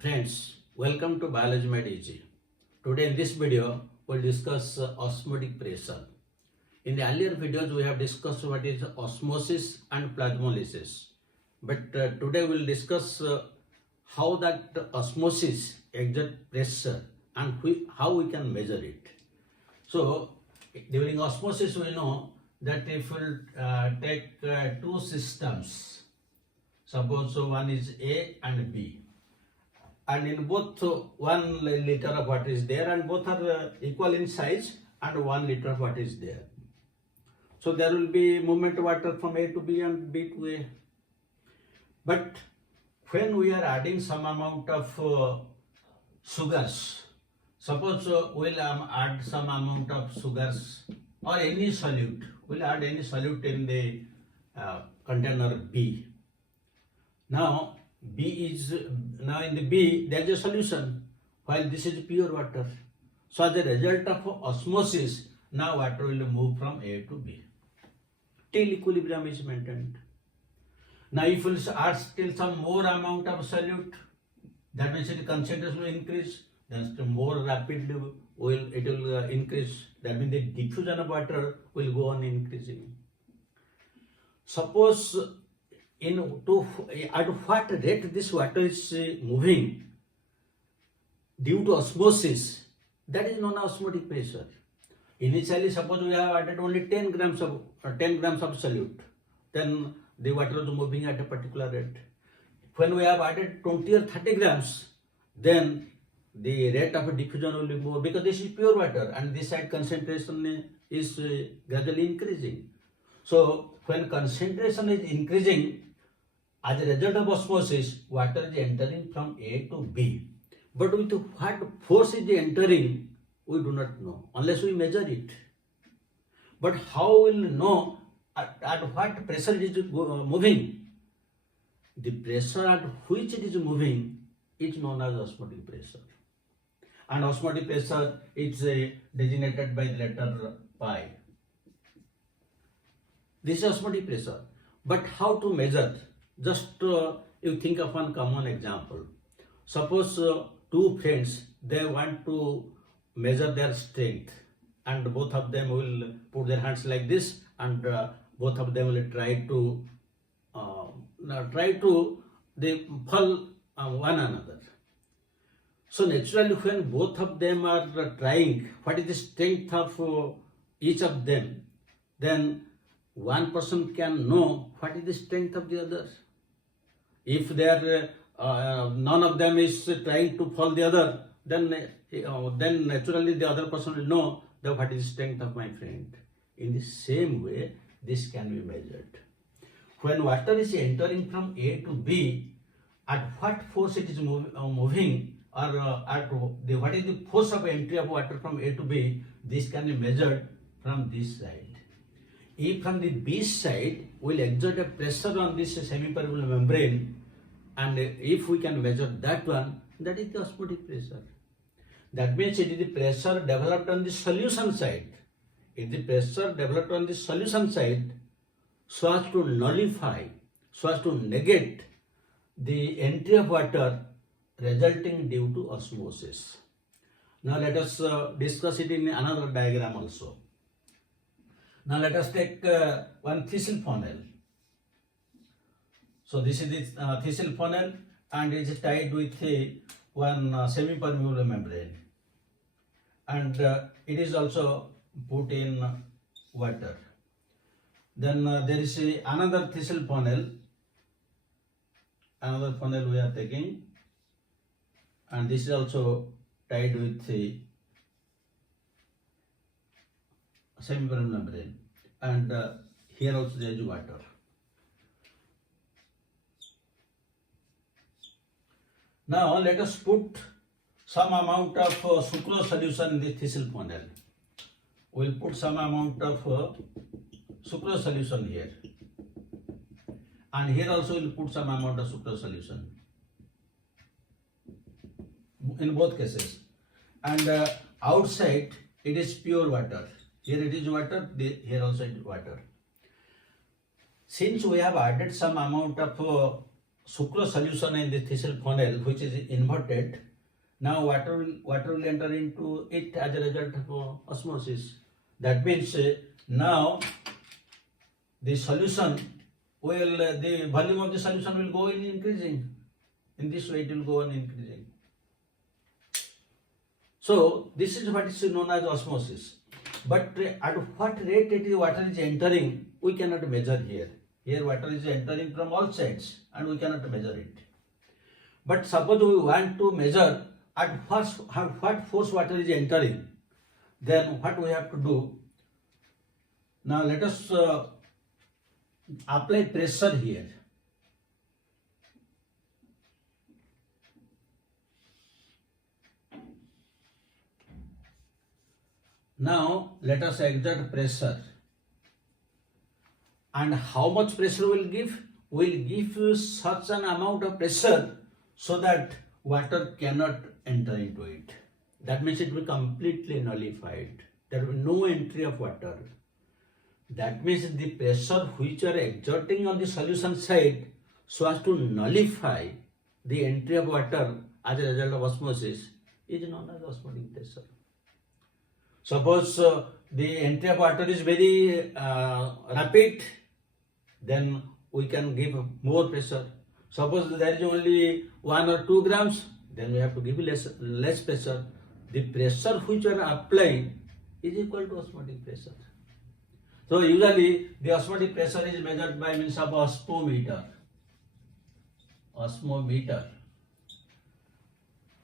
Friends, welcome to Biology Made Easy. Today in this video, we'll discuss osmotic pressure. In the earlier videos, we have discussed what is osmosis and plasmolysis. But today we'll discuss how that osmosis exerts pressure and how we can measure it. So, during osmosis, we know that if we take two systems, suppose one is A and B. And in both 1 liter of water is there and both are equal in size and 1 liter of water is there. So there will be movement of water from A to B and B to A. But when we are adding some amount of sugars, suppose we'll add some amount of sugars or any solute, we'll add any solute in the container B. Now in the B there is a solution while this is pure water. So as a result of osmosis, now water will move from A to B till equilibrium is maintained. Now if we add still some more amount of solute, that means the concentration will increase, then more rapidly it will increase. That means the diffusion of water will go on increasing. Suppose at what rate this water is moving due to osmosis, that is known as osmotic pressure. Initially, suppose we have added only 10 grams of solute, then the water is moving at a particular rate. When we have added 20 or 30 grams, then the rate of diffusion will be more, because this is pure water and this side concentration is gradually increasing. So when concentration is increasing, as a result of osmosis, water is entering from A to B. But with what force is entering, we do not know, unless we measure it. But how will know at what pressure it is moving? The pressure at which it is moving is known as osmotic pressure. And osmotic pressure is designated by the letter pi. This is osmotic pressure. But how to measure? Just you think of one common example. Suppose two friends, they want to measure their strength, and both of them will put their hands like this, and both of them will try to they pull one another. So naturally, when both of them are trying, what is the strength of each of them, then one person can know what is the strength of the other. If none of them is trying to fall the other, then naturally the other person will know that what is the strength of my friend. In the same way, this can be measured. When water is entering from A to B, at what force it is moving, or what is the force of entry of water from A to B, this can be measured from this side. If from the B side will exert a pressure on this semi-permeable membrane, and if we can measure that one, that is the osmotic pressure. That means it is the pressure developed on the solution side. It is the pressure developed on the solution side so as to nullify, so as to negate the entry of water resulting due to osmosis. Now let us discuss it in another diagram also. Now let us take one thistle funnel. So this is the thistle funnel and it is tied with one semi-permeable membrane, and it is also put in water. Then there is another thistle funnel. Another funnel we are taking, and this is also tied with the semi-permeable membrane, and here also there is water. Now let us put some amount of sucrose solution in the thistle funnel. We will put some amount of sucrose solution here, and here also we will put some amount of sucrose solution in both cases. And outside it is pure water. Here it is water, here also it is water. Since we have added some amount of sucrose solution in the thistle funnel, which is inverted. Now water will enter into it as a result of osmosis. That means now the solution will, the volume of the solution will go in increasing. In this way it will go on increasing. So this is what is known as osmosis. But at what rate water is entering, we cannot measure here. Here water is entering from all sides and we cannot measure it. But suppose we want to measure at what force water is entering, then what we have to do? Now let us apply pressure here. Now let us exert pressure. And how much pressure will give? Will give such an amount of pressure so that water cannot enter into it. That means it will completely nullified. There will be no entry of water. That means the pressure which are exerting on the solution side so as to nullify the entry of water as a result of osmosis is known as osmotic pressure. Suppose the entry of water is very rapid, then we can give more pressure. Suppose there is only 1 or 2 grams, then we have to give less pressure. The pressure which we are applying is equal to osmotic pressure. So usually the osmotic pressure is measured by means of osmometer. Osmometer.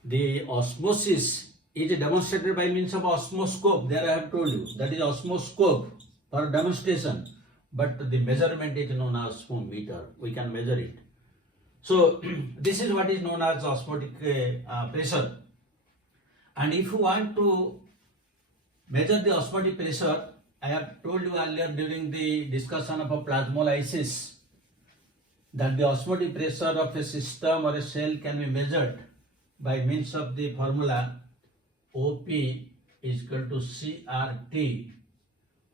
The osmosis is demonstrated by means of osmoscope. There I have told you, that is osmoscope for demonstration. But the measurement is known as osmometer. We can measure it. So this is what is known as osmotic pressure. And if you want to measure the osmotic pressure, I have told you earlier during the discussion of a plasmolysis that the osmotic pressure of a system or a cell can be measured by means of the formula OP is equal to CRT,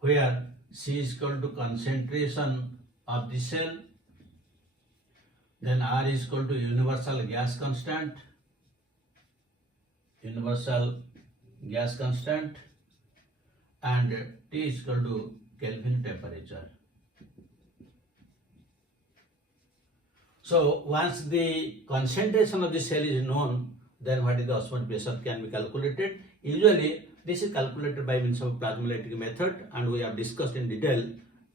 where C is equal to concentration of the cell, then R is equal to universal gas constant, and T is equal to Kelvin temperature. So once the concentration of the cell is known, then what is the osmotic pressure can be calculated. Usually this is calculated by means of plasmolytic method, and we have discussed in detail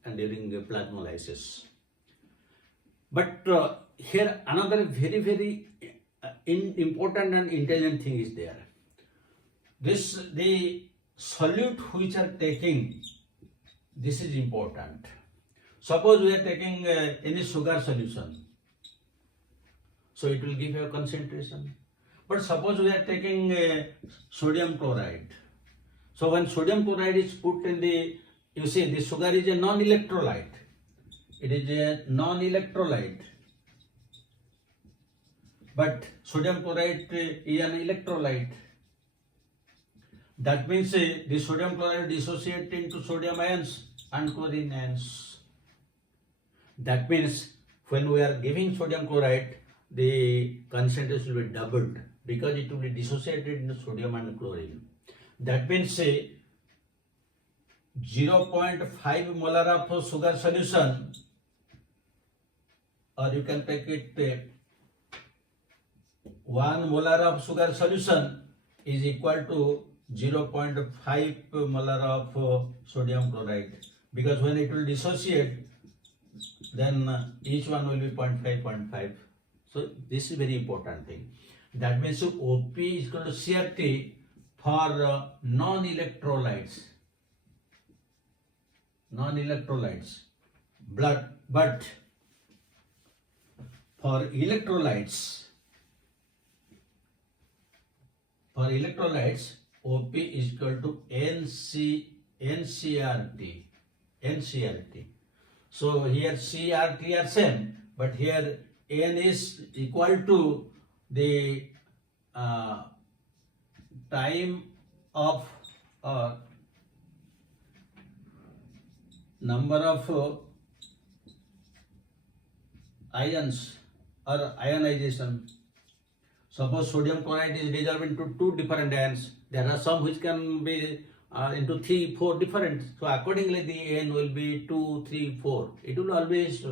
and during the plasmolysis. But here another very important and intelligent thing is there. The solute which are taking, this is important. Suppose we are taking any sugar solution, so it will give you a concentration. But suppose we are taking sodium chloride. So when sodium chloride is put in the, you see the sugar is a non-electrolyte. It is a non-electrolyte. But sodium chloride is an electrolyte. That means the sodium chloride dissociates into sodium ions and chlorine ions. That means when we are giving sodium chloride, the concentration will be doubled because it will be dissociated into sodium and chlorine. That means 0.5 molar of sugar solution, or you can take it 1 molar of sugar solution is equal to 0.5 molar of sodium chloride, because when it will dissociate, then each one will be 0.5. So this is very important thing. That means OP is equal to CRT for non-electrolytes. But for electrolytes, OP is equal to NCRT. So here CRT are same, but here N is equal to the time of number of ions or ionization. Suppose sodium chloride is dissolved into two different ions. There are some which can be into 3, 4 different. So accordingly the N will be 2, 3, 4. It will always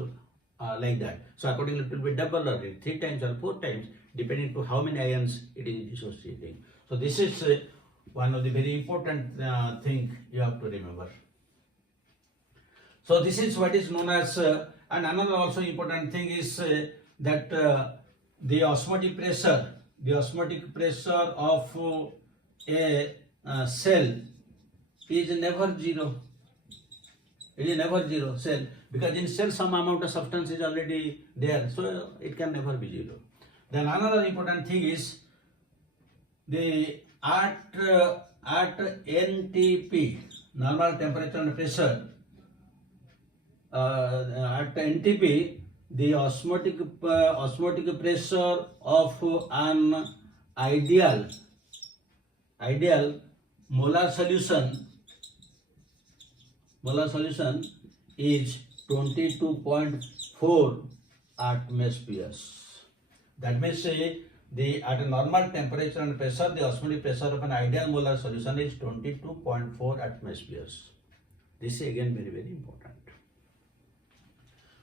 like that. So accordingly it will be double or 3 times or 4 times depending to how many ions it is dissociating. So this is one of the very important thing you have to remember. So this is what is known as and another also important thing is that the osmotic pressure of a cell is never zero. It is never zero cell, because in cell some amount of substance is already there, so it can never be zero. Then another important thing is the at NTP, normal temperature and pressure, at NTP, the osmotic pressure of an ideal molar solution is 22.4 atmospheres. That means at a normal temperature and pressure, the osmotic pressure of an ideal molar solution is 22.4 atmospheres. This is again very, very important.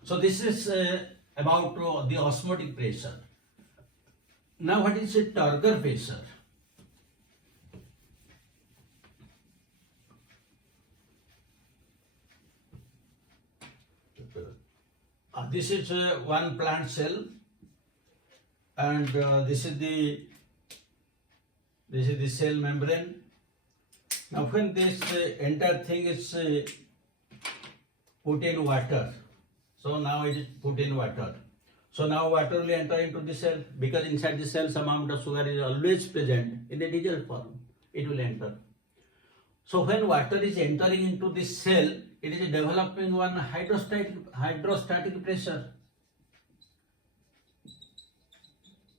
So this is about the osmotic pressure. Now what is a turgor pressure? This is one plant cell, and this is the cell membrane. Now when this entire thing is put in water, so now it is put in water. So now water will enter into the cell, because inside the cell some amount of sugar is always present in the dissolved form. It will enter. So when water is entering into this cell, it is developing one hydrostatic pressure.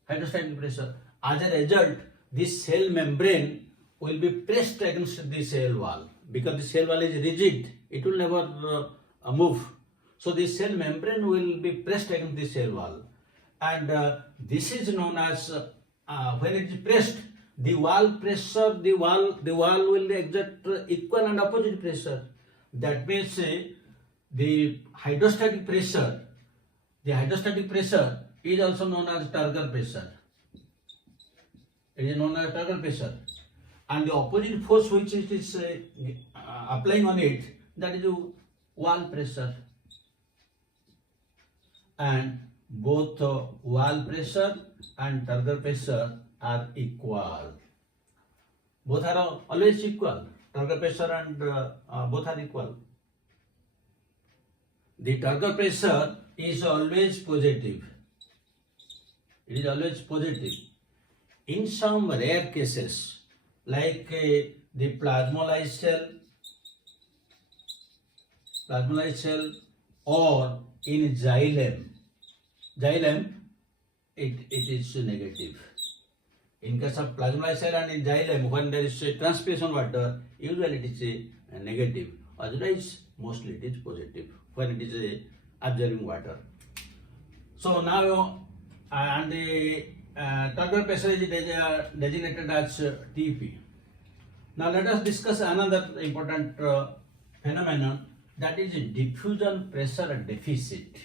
Hydrostatic pressure. As a result, this cell membrane will be pressed against the cell wall, because the cell wall is rigid. It will never move. So the cell membrane will be pressed against the cell wall, and this is known as when it is pressed, the wall pressure, the wall will exert equal and opposite pressure. That means the hydrostatic pressure is also known as turgor pressure. It is known as turgor pressure, and the opposite force which it is applying on it, that is wall pressure. And both wall pressure and turgor pressure are equal. Both are always equal. Turgor pressure and both are equal. The turgor pressure is always positive. It is always positive. In some rare cases, like the plasmolysed cell, or in xylem, it is negative. In case of plasmolysed cell and in xylem, when there is transpiration water, usually it is negative. Otherwise, mostly it is positive when it is absorbing water. So now, and the turgor pressure is designated as TP. Now let us discuss another important phenomenon, that is diffusion pressure deficit.